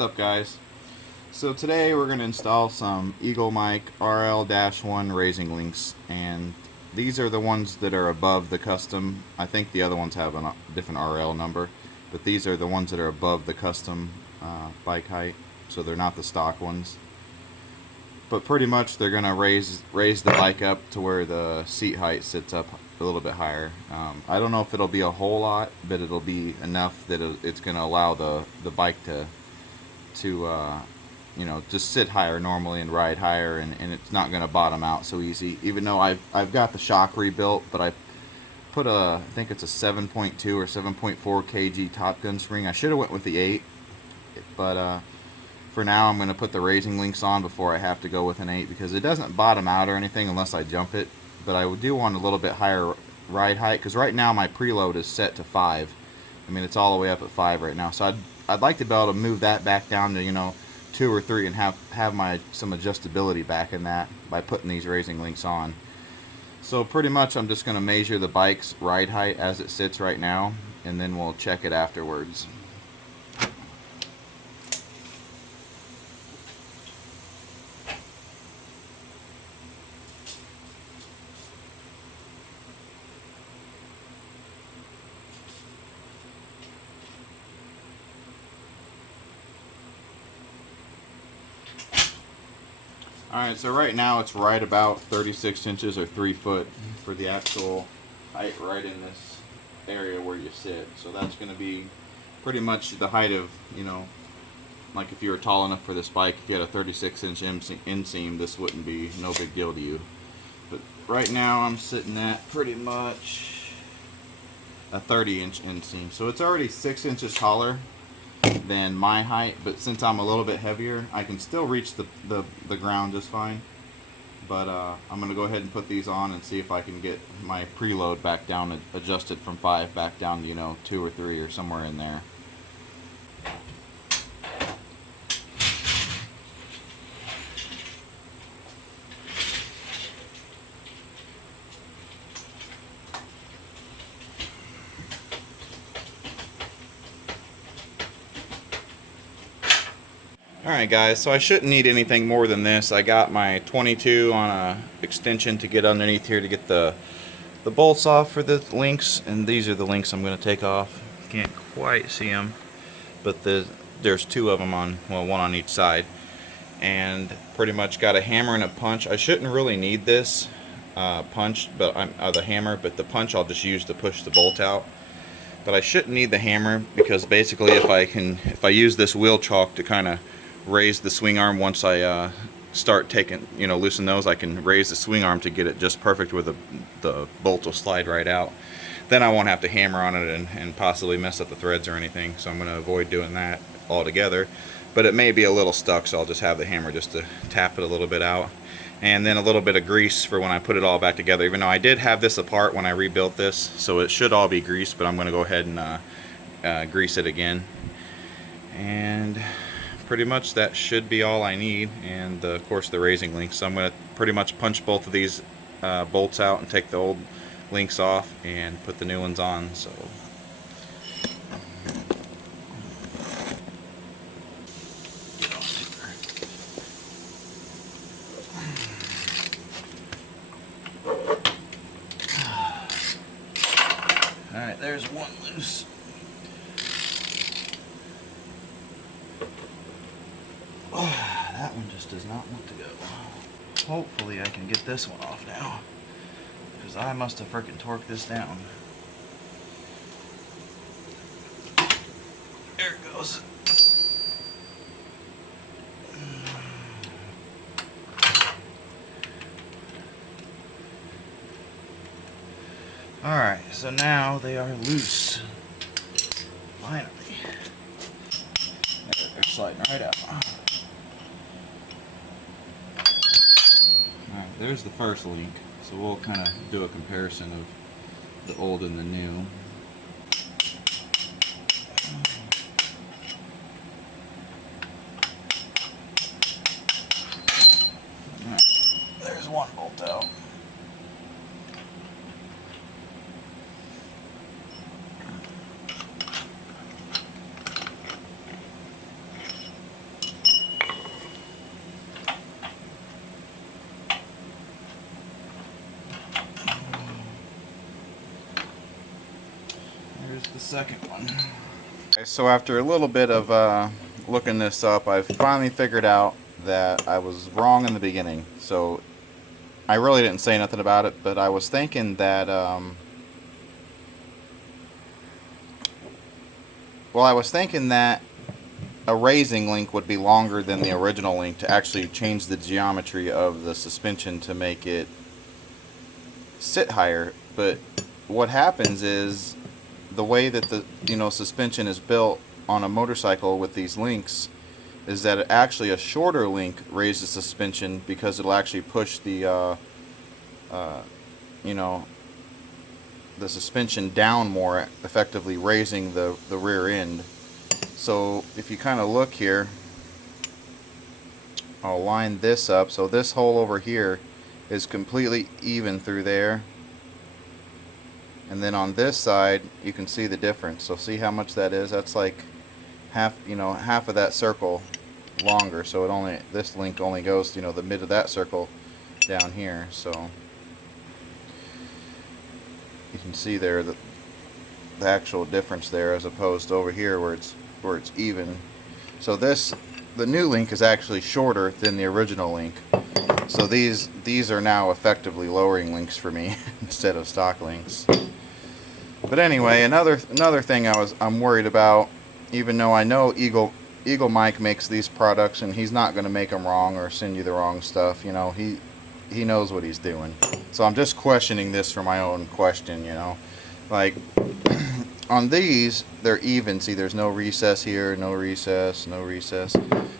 What's up, guys? So today we're going to install some Eagle Mic RL-1 raising links, and these are the ones that are above the custom. I think the other ones have a different RL number, but these are the ones that are above the custom bike height, so they're not the stock ones. But pretty much they're going to raise the bike up to where the seat height sits up a little bit higher. I don't know if it'll be a whole lot, but it'll be enough that it's going to allow the bike to you know, just sit higher normally and ride higher, and it's not going to bottom out so easy. Even though I've got the shock rebuilt, but I put I think it's a 7.2 or 7.4 kg Top Gun spring. I should have went with the 8, but for now I'm going to put the raising links on before I have to go with an 8, because it doesn't bottom out or anything unless I jump it. But I do want a little bit higher ride height, because right now my preload is set to 5. I mean, it's all the way up at 5 right now, so I'd like to be able to move that back down to, you know, 2 or 3 and have some adjustability back in that by putting these raising links on. So pretty much I'm just going to measure the bike's ride height as it sits right now, and then we'll check it afterwards. Alright, so right now it's right about 36 inches or 3 foot for the actual height right in this area where you sit. So that's going to be pretty much the height of, you know, like if you were tall enough for this bike, if you had a 36-inch inseam, this wouldn't be no big deal to you. But right now I'm sitting at pretty much a 30-inch inseam. So it's already 6 inches taller than my height, but since I'm a little bit heavier, I can still reach the ground just fine. But I'm going to go ahead and put these on and see if I can get my preload back down, adjusted from 5 back down to, you know, 2 or 3 or somewhere in there. Alright guys, so I shouldn't need anything more than this. I got my 22 on a extension to get underneath here to get the bolts off for the links, and these are the links I'm going to take off. Can't quite see them, but there's 2 of them on, well, 1 on each side. And pretty much got a hammer and a punch. I shouldn't really need this punch, but the hammer, but the punch I'll just use to push the bolt out. But I shouldn't need the hammer, because basically if I use this wheel chalk to kind of raise the swing arm, once I start taking, you know, loosen those, I can raise the swing arm to get it just perfect where the bolt will slide right out. Then I won't have to hammer on it and possibly mess up the threads or anything, so I'm going to avoid doing that altogether. But it may be a little stuck, so I'll just have the hammer just to tap it a little bit out. And then a little bit of grease for when I put it all back together, even though I did have this apart when I rebuilt this, so it should all be greased, but I'm going to go ahead and grease it again. And pretty much that should be all I need, and of course the raising links. So I'm going to pretty much punch both of these bolts out and take the old links off and put the new ones on. So alright, there's one loose. That one just does not want to go. Hopefully I can get this one off now, because I must have frickin' torqued this down. There it goes. Alright, so now they are loose. Finally. They're sliding right out. Alright, there's the first link. So we'll kind of do a comparison of the old and the new. Alright, there's one bolt out. here's the second one. Okay, so after a little bit of looking this up, I finally figured out that I was wrong in the beginning. So I really didn't say nothing about it, but I was thinking that I was thinking that a raising link would be longer than the original link to actually change the geometry of the suspension to make it sit higher. But what happens is the way that the suspension is built on a motorcycle with these links is that actually a shorter link raises suspension because it'll actually push the the suspension down more, effectively raising the rear end. So if you kind of look here, I'll line this up. So this hole over here is completely even through there, and then on this side you can see the difference. So see how much that is? That's like half of that circle longer. So this link only goes the mid of that circle down here. So you can see there the actual difference there, as opposed to over here where it's even. So the new link is actually shorter than the original link. So these are now effectively lowering links for me instead of stock links. But anyway, another thing I'm worried about, even though I know Eagle Mike makes these products and he's not going to make them wrong or send you the wrong stuff. He knows what he's doing. So I'm just questioning this for my own question. Like on these, they're even. See, there's no recess here, no recess, no recess.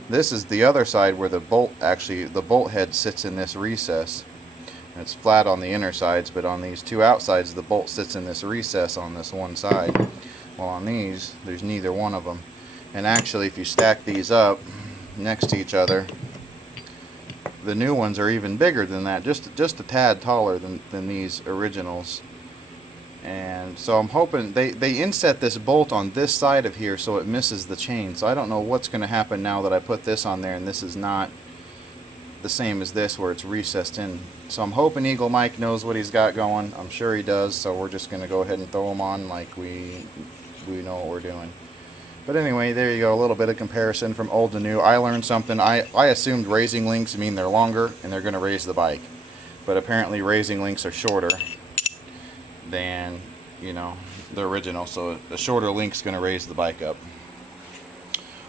This is the other side where the bolt head sits in this recess. It's flat on the inner sides, but on these two outsides, the bolt sits in this recess on this one side. Well, on these, there's neither one of them. And actually, if you stack these up next to each other, the new ones are even bigger than that, just a tad taller than these originals. And so I'm hoping they inset this bolt on this side of here so it misses the chain. So I don't know what's going to happen now that I put this on there and this is not the same as this where it's recessed in. So I'm hoping Eagle Mike knows what he's got going. I'm sure he does, so we're just going to go ahead and throw them on like we know what we're doing. But anyway, there you go, a little bit of comparison from old to new. I learned something. I assumed raising links mean they're longer and they're going to raise the bike. But apparently raising links are shorter than the original, so the shorter link's going to raise the bike up.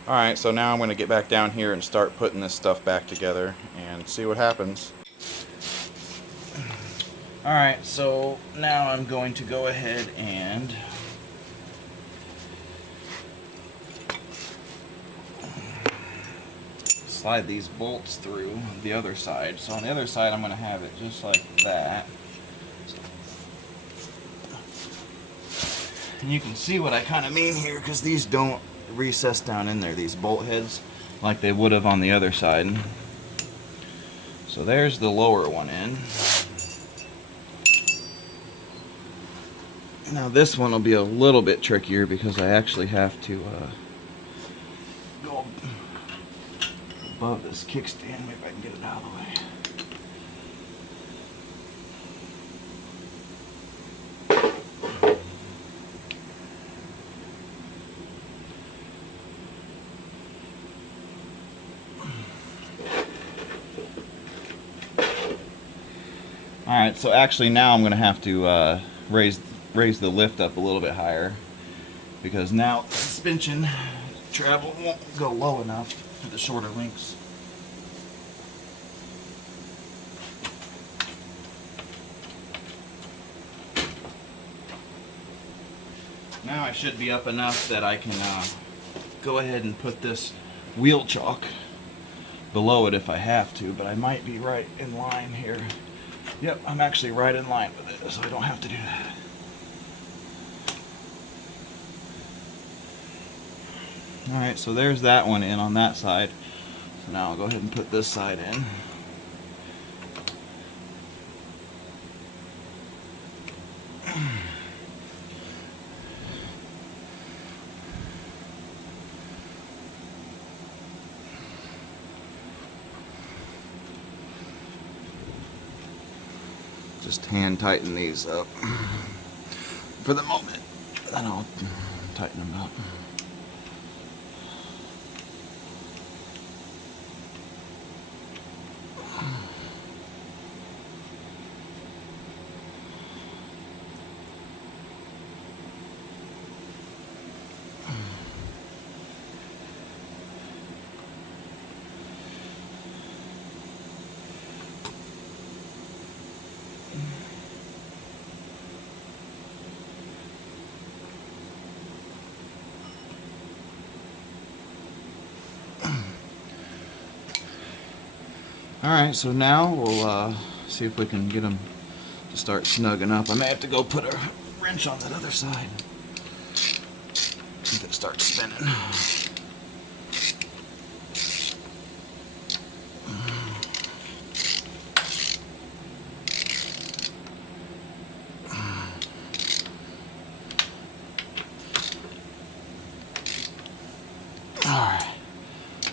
Alright, so now I'm going to get back down here and start putting this stuff back together and see what happens. Alright, so now I'm going to go ahead and slide these bolts through the other side. So on the other side I'm going to have it just like that. And you can see what I kind of mean here, because these don't recess down in there, these bolt heads, like they would have on the other side. So there's the lower one in. Now this one will be a little bit trickier because I actually have to go above this kickstand. Maybe I can get it out of the way. Alright, so actually now I'm going to have to raise the lift up a little bit higher, because now the suspension travel won't go low enough for the shorter links. Now I should be up enough that I can go ahead and put this wheel chalk below it if I have to, but I might be right in line here. Yep, I'm actually right in line with it, so I don't have to do that. Alright, so there's that one in on that side. So now I'll go ahead and put this side in. Just hand tighten these up for the moment. Then I'll tighten them up. Alright, so now we'll see if we can get them to start snugging up. I may have to go put a wrench on that other side if it starts spinning.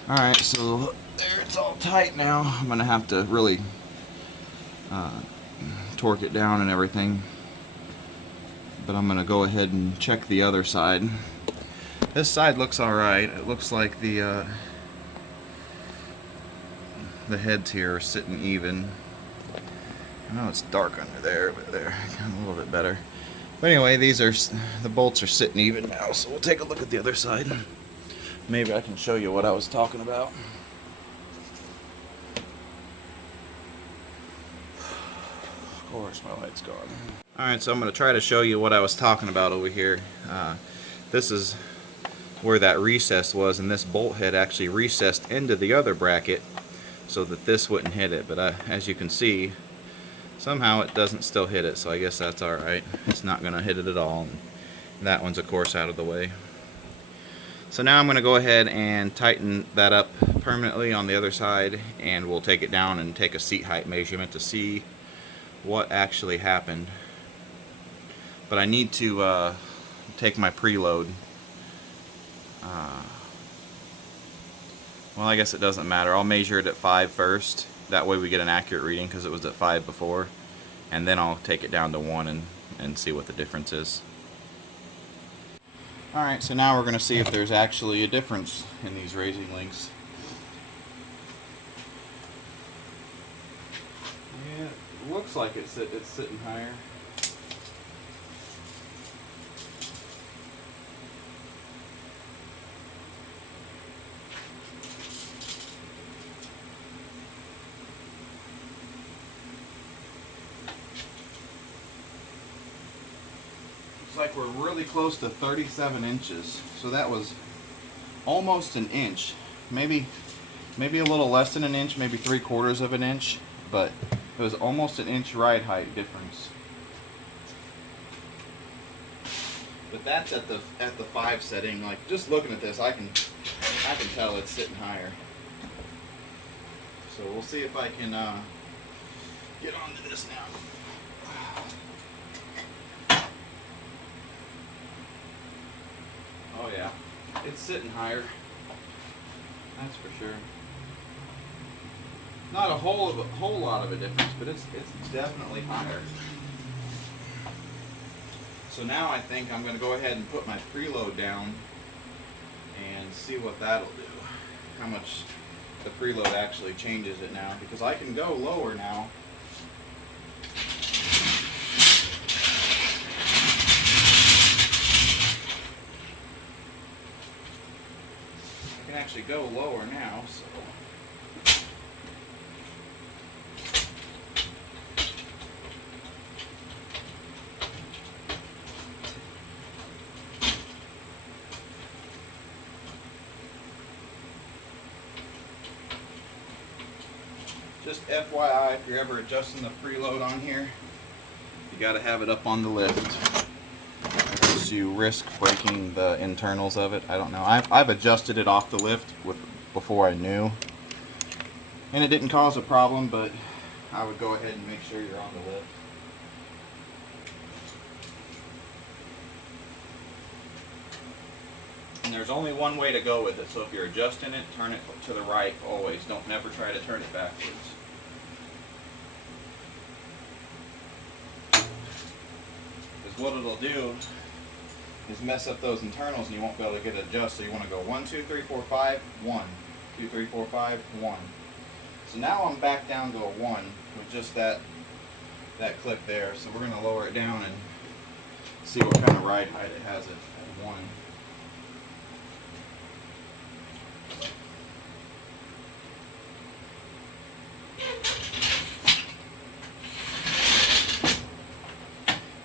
Alright, so there, it's all tight now. I'm going to have to really torque it down and everything. But I'm going to go ahead and check the other side. This side looks alright. It looks like the heads here are sitting even. I know it's dark under there, but they're kind of a little bit better. But anyway, the bolts are sitting even now, so we'll take a look at the other side. Maybe I can show you what I was talking about. Of course, my light's gone. Alright, so I'm going to try to show you what I was talking about over here. This is where that recess was, and this bolt head actually recessed into the other bracket so that this wouldn't hit it. But as you can see, somehow it doesn't still hit it, so I guess that's alright. It's not going to hit it at all. And that one's, of course, out of the way. So now I'm going to go ahead and tighten that up permanently on the other side, and we'll take it down and take a seat height measurement to see what actually happened. But I need to take my preload. Well, I guess it doesn't matter. I'll measure it at 5 first. That way we get an accurate reading because it was at 5 before. And then I'll take it down to 1 and see what the difference is. Alright, so now we're going to see if there's actually a difference in these raising links. Yeah, it looks like it's sitting higher. Like we're really close to 37 inches, so that was almost an inch, maybe a little less than an inch, maybe 3/4 of an inch, but it was almost an inch ride height difference. But that's at the 5 setting. Like, just looking at this, I can tell it's sitting higher. So we'll see if I can get onto this now. Oh yeah, it's sitting higher. That's for sure. Not a whole lot of a difference, but it's definitely higher. So now I think I'm going to go ahead and put my preload down and see what that'll do. How much the preload actually changes it now, because I can go lower now. I can actually go lower now, so just FYI, if you're ever adjusting the preload on here, you got to have it up on the lift. You risk breaking the internals of it. I don't know. I've adjusted it off the lift before I knew, and it didn't cause a problem, but I would go ahead and make sure you're on the lift. And there's only one way to go with it, so if you're adjusting it, turn it to the right always. Don't never try to turn it backwards. Because what it'll do is mess up those internals and you won't be able to get it adjusted. So you want to go 1, 2, 3, 4, 5, 1, 2, 3, 4, 5, 1. So now I'm back down to a 1 with just that clip there. So we're going to lower it down and see what kind of ride height it has at 1.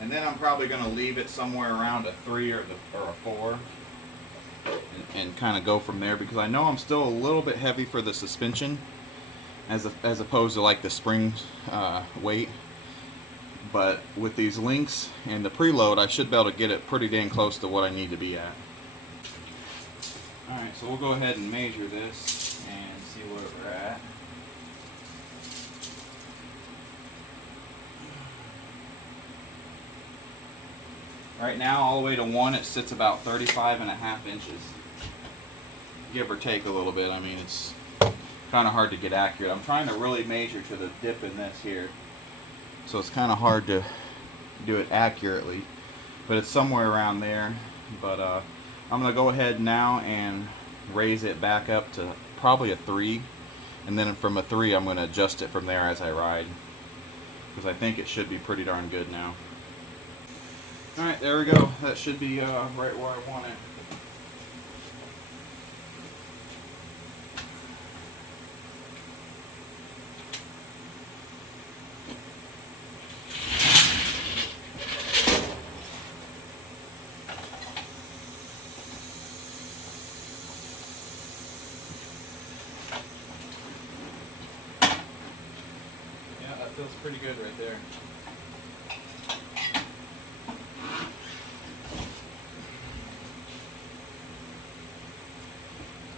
And then I'm probably going to leave it somewhere around a 3 or a 4 and kind of go from there, because I know I'm still a little bit heavy for the suspension as opposed to like the spring weight. But with these links and the preload, I should be able to get it pretty dang close to what I need to be at. Alright, so we'll go ahead and measure this and see where we're at. Right now, all the way to 1, it sits about 35.5 inches. Give or take a little bit. I mean, it's kind of hard to get accurate. I'm trying to really measure to the dip in this here, so it's kind of hard to do it accurately, but it's somewhere around there. But I'm going to go ahead now and raise it back up to probably a 3, and then from a 3 I'm going to adjust it from there as I ride, because I think it should be pretty darn good now. Alright, there we go. That should be right where I want it. Yeah, that feels pretty good right there.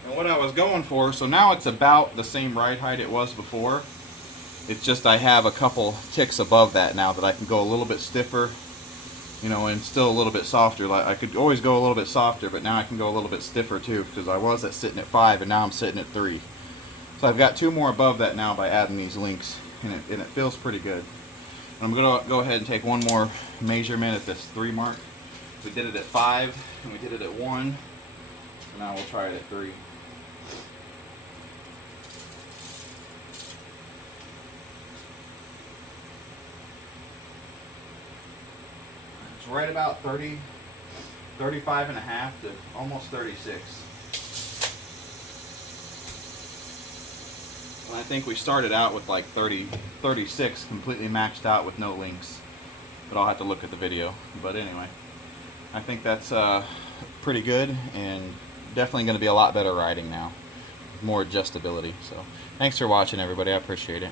And what I was going for, so now it's about the same ride height it was before. It's just I have a couple ticks above that now that I can go a little bit stiffer, you know, and still a little bit softer. Like I could always go a little bit softer, but now I can go a little bit stiffer too, because I was sitting at 5 and now I'm sitting at 3. So I've got 2 more above that now by adding these links, and it feels pretty good. And I'm going to go ahead and take one more measurement at this 3 mark. We did it at 5 and we did it at 1, so now we'll try it at 3. It's right about 35 and a half to almost 36. And I think we started out with like 36 completely maxed out with no links. But I'll have to look at the video. But anyway, I think that's pretty good, and definitely going to be a lot better riding now. More adjustability. So thanks for watching, everybody. I appreciate it.